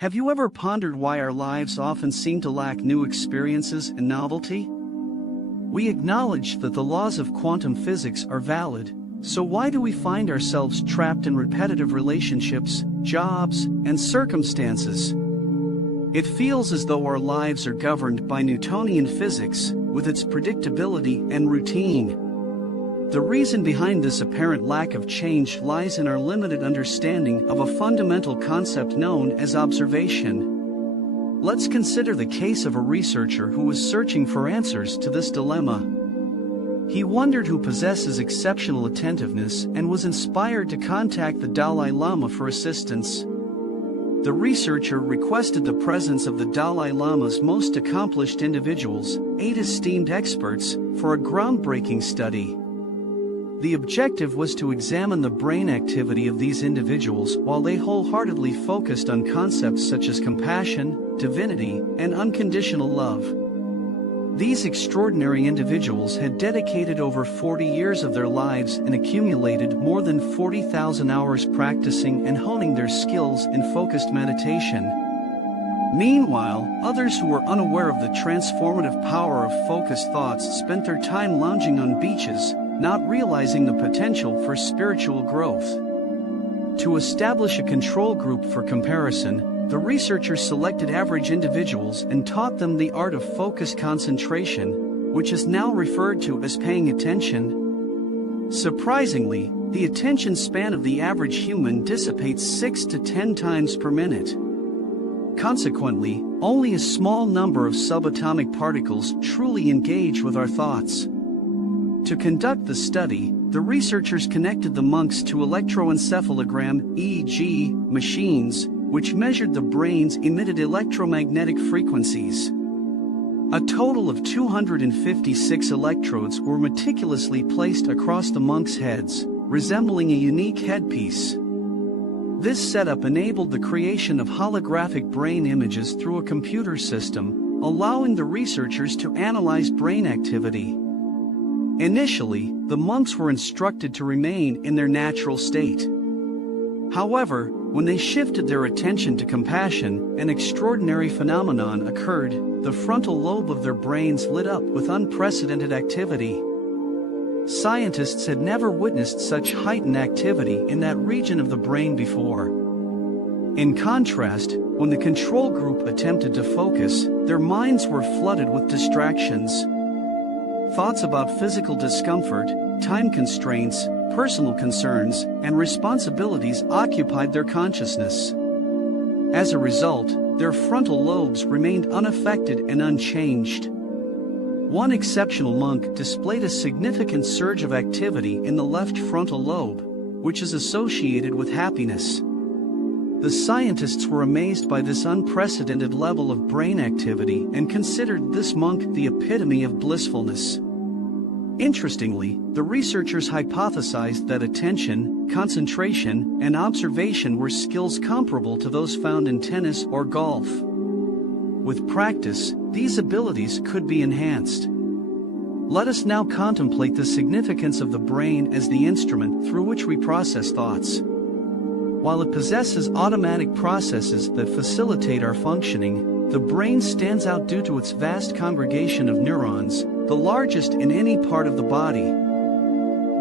Have you ever pondered why our lives often seem to lack new experiences and novelty? We acknowledge that the laws of quantum physics are valid, so why do we find ourselves trapped in repetitive relationships, jobs, and circumstances? It feels as though our lives are governed by Newtonian physics, with its predictability and routine. The reason behind this apparent lack of change lies in our limited understanding of a fundamental concept known as observation. Let's consider the case of a researcher who was searching for answers to this dilemma. He wondered who possesses exceptional attentiveness and was inspired to contact the Dalai Lama for assistance. The researcher requested the presence of the Dalai Lama's most accomplished individuals, 8 esteemed experts, for a groundbreaking study. The objective was to examine the brain activity of these individuals while they wholeheartedly focused on concepts such as compassion, divinity, and unconditional love. These extraordinary individuals had dedicated over 40 years of their lives and accumulated more than 40,000 hours practicing and honing their skills in focused meditation. Meanwhile, others who were unaware of the transformative power of focused thoughts spent their time lounging on beaches, not realizing the potential for spiritual growth. To establish a control group for comparison, the researchers selected average individuals and taught them the art of focused concentration, which is now referred to as paying attention. Surprisingly, the attention span of the average human dissipates 6 to 10 times per minute. Consequently, only a small number of subatomic particles truly engage with our thoughts. To conduct the study, the researchers connected the monks to electroencephalogram (EEG) machines, which measured the brain's emitted electromagnetic frequencies. A total of 256 electrodes were meticulously placed across the monks' heads, resembling a unique headpiece. This setup enabled the creation of holographic brain images through a computer system, allowing the researchers to analyze brain activity. Initially, the monks were instructed to remain in their natural state. However, when they shifted their attention to compassion, an extraordinary phenomenon occurred. The frontal lobe of their brains lit up with unprecedented activity. Scientists had never witnessed such heightened activity in that region of the brain before. In contrast, when the control group attempted to focus, their minds were flooded with distractions. Thoughts about physical discomfort, time constraints, personal concerns, and responsibilities occupied their consciousness. As a result, their frontal lobes remained unaffected and unchanged. One exceptional monk displayed a significant surge of activity in the left frontal lobe, which is associated with happiness. The scientists were amazed by this unprecedented level of brain activity and considered this monk the epitome of blissfulness. Interestingly, the researchers hypothesized that attention, concentration, and observation were skills comparable to those found in tennis or golf. With practice, these abilities could be enhanced. Let us now contemplate the significance of the brain as the instrument through which we process thoughts. While it possesses automatic processes that facilitate our functioning, the brain stands out due to its vast congregation of neurons, the largest in any part of the body.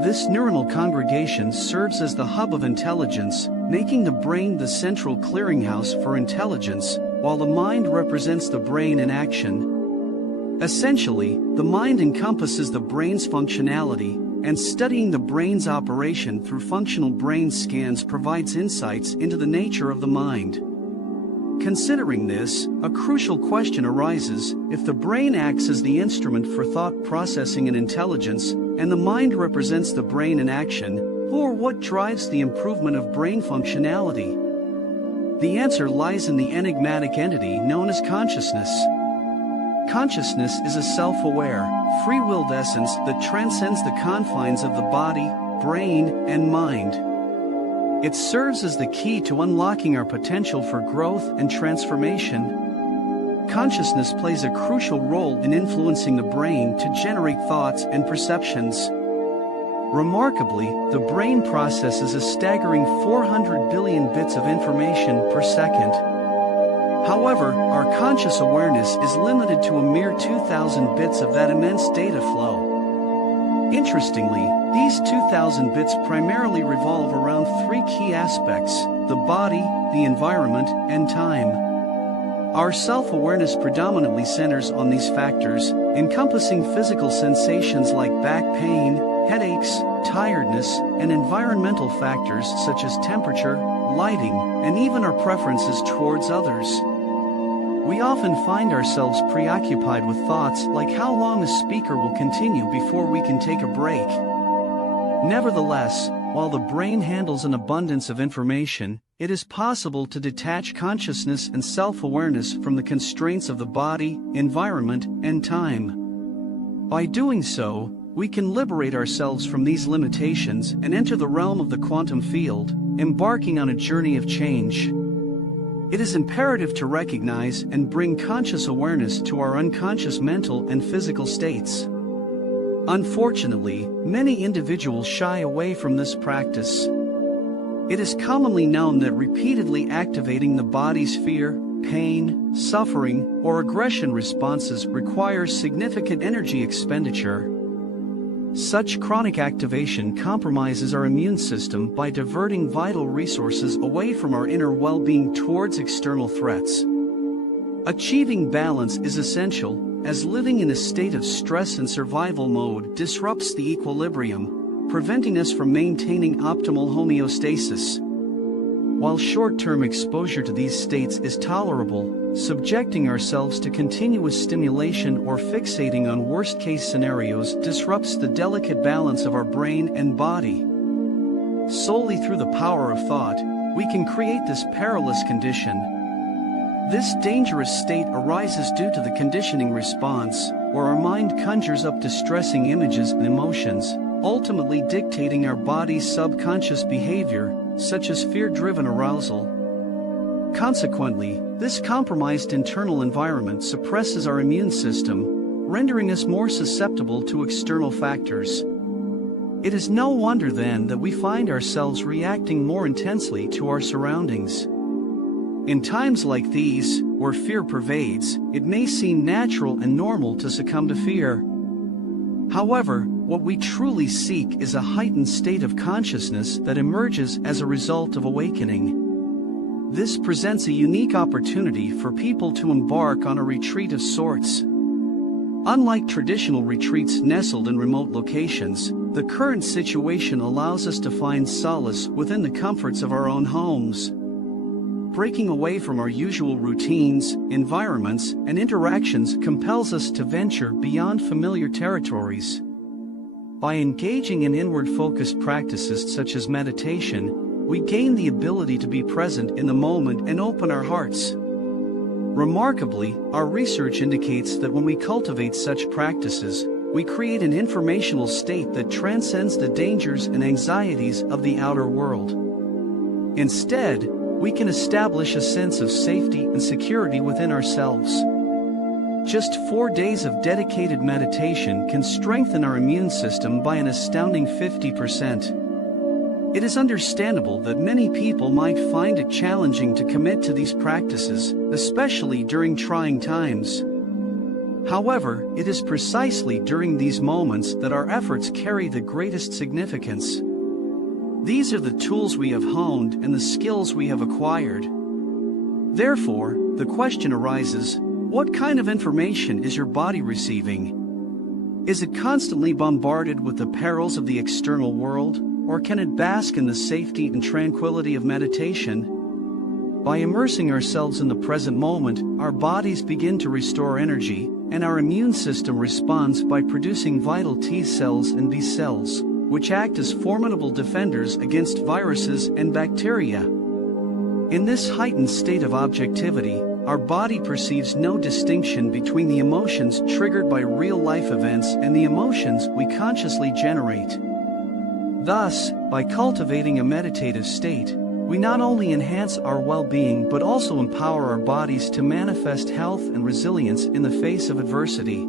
This neuronal congregation serves as the hub of intelligence, making the brain the central clearinghouse for intelligence, while the mind represents the brain in action. Essentially, the mind encompasses the brain's functionality, and studying the brain's operation through functional brain scans provides insights into the nature of the mind. Considering this, a crucial question arises: if the brain acts as the instrument for thought processing and intelligence, and the mind represents the brain in action, who or what drives the improvement of brain functionality? The answer lies in the enigmatic entity known as consciousness. Consciousness is a self-aware, free-willed essence that transcends the confines of the body, brain, and mind. It serves as the key to unlocking our potential for growth and transformation. Consciousness plays a crucial role in influencing the brain to generate thoughts and perceptions. Remarkably, the brain processes a staggering 400 billion bits of information per second. However, our conscious awareness is limited to a mere 2,000 bits of that immense data flow. Interestingly, these 2,000 bits primarily revolve around three key aspects: the body, the environment, and time. Our self-awareness predominantly centers on these factors, encompassing physical sensations like back pain, headaches, tiredness, and environmental factors such as temperature, lighting, and even our preferences towards others. We often find ourselves preoccupied with thoughts like how long a speaker will continue before we can take a break. Nevertheless, while the brain handles an abundance of information, it is possible to detach consciousness and self-awareness from the constraints of the body, environment, and time. By doing so, we can liberate ourselves from these limitations and enter the realm of the quantum field, embarking on a journey of change. It is imperative to recognize and bring conscious awareness to our unconscious mental and physical states. Unfortunately, many individuals shy away from this practice. It is commonly known that repeatedly activating the body's fear, pain, suffering, or aggression responses requires significant energy expenditure. Such chronic activation compromises our immune system by diverting vital resources away from our inner well-being towards external threats. Achieving balance is essential, as living in a state of stress and survival mode disrupts the equilibrium, preventing us from maintaining optimal homeostasis. While short-term exposure to these states is tolerable, subjecting ourselves to continuous stimulation or fixating on worst-case scenarios disrupts the delicate balance of our brain and body. Solely through the power of thought, we can create this perilous condition. This dangerous state arises due to the conditioning response, where our mind conjures up distressing images and emotions, ultimately dictating our body's subconscious behavior, such as fear-driven arousal. Consequently, this compromised internal environment suppresses our immune system, rendering us more susceptible to external factors. It is no wonder then that we find ourselves reacting more intensely to our surroundings. In times like these, where fear pervades, it may seem natural and normal to succumb to fear. However, what we truly seek is a heightened state of consciousness that emerges as a result of awakening. This presents a unique opportunity for people to embark on a retreat of sorts. Unlike traditional retreats nestled in remote locations, the current situation allows us to find solace within the comforts of our own homes. Breaking away from our usual routines, environments, and interactions compels us to venture beyond familiar territories. By engaging in inward-focused practices such as meditation, we gain the ability to be present in the moment and open our hearts. Remarkably, our research indicates that when we cultivate such practices, we create an informational state that transcends the dangers and anxieties of the outer world. Instead, we can establish a sense of safety and security within ourselves. Just 4 days of dedicated meditation can strengthen our immune system by an astounding 50%. It is understandable that many people might find it challenging to commit to these practices, especially during trying times. However, it is precisely during these moments that our efforts carry the greatest significance. These are the tools we have honed and the skills we have acquired. Therefore, the question arises, what kind of information is your body receiving? Is it constantly bombarded with the perils of the external world, or can it bask in the safety and tranquility of meditation? By immersing ourselves in the present moment, our bodies begin to restore energy, and our immune system responds by producing vital T cells and B cells, which act as formidable defenders against viruses and bacteria. In this heightened state of objectivity, our body perceives no distinction between the emotions triggered by real-life events and the emotions we consciously generate. Thus, by cultivating a meditative state, we not only enhance our well-being but also empower our bodies to manifest health and resilience in the face of adversity.